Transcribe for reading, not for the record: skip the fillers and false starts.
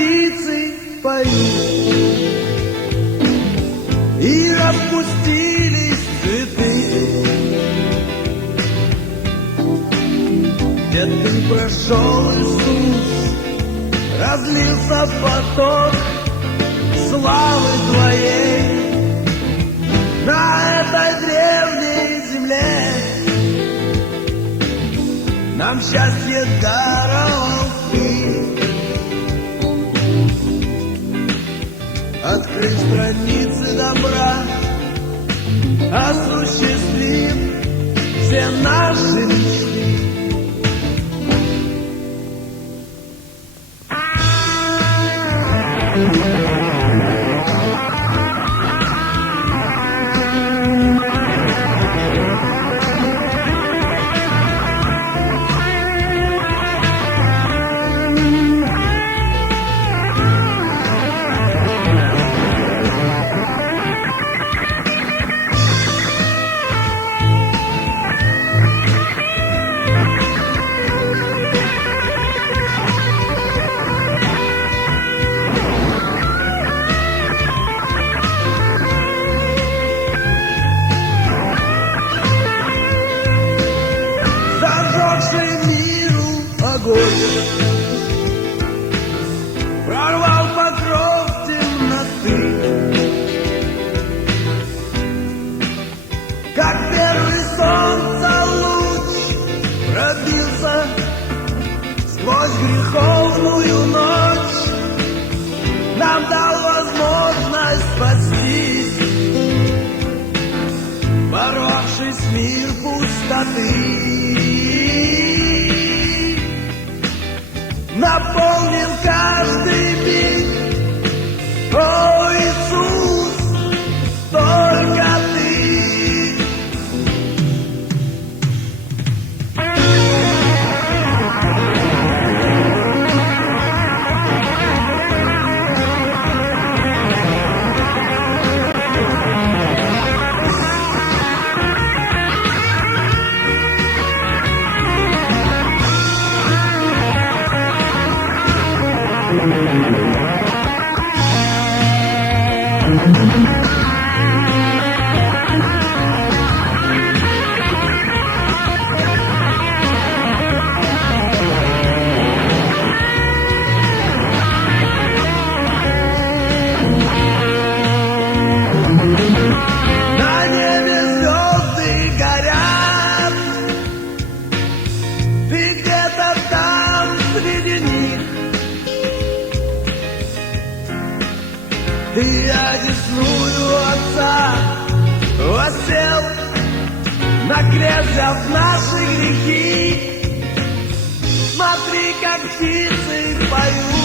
птицы поют, и распустились цветы. Где ты прошел, Иисус, разлился поток славы Твоей на этой древней земле. Нам счастье даровал Ты, открыв страницы добра, осуществив все наши мечты. Прорвал покров темноты, как первый солнца луч пробился сквозь греховную ночь, нам дал возможность спастись, ворвавшись в мир пустоты. Наполнил каждый миг, о Иисус, только Ты. На небе звезды горят, Ты где-то там среди них. Ты одесную Отца воссел, на крест взяв наши грехи. Смотри, как птицы поют,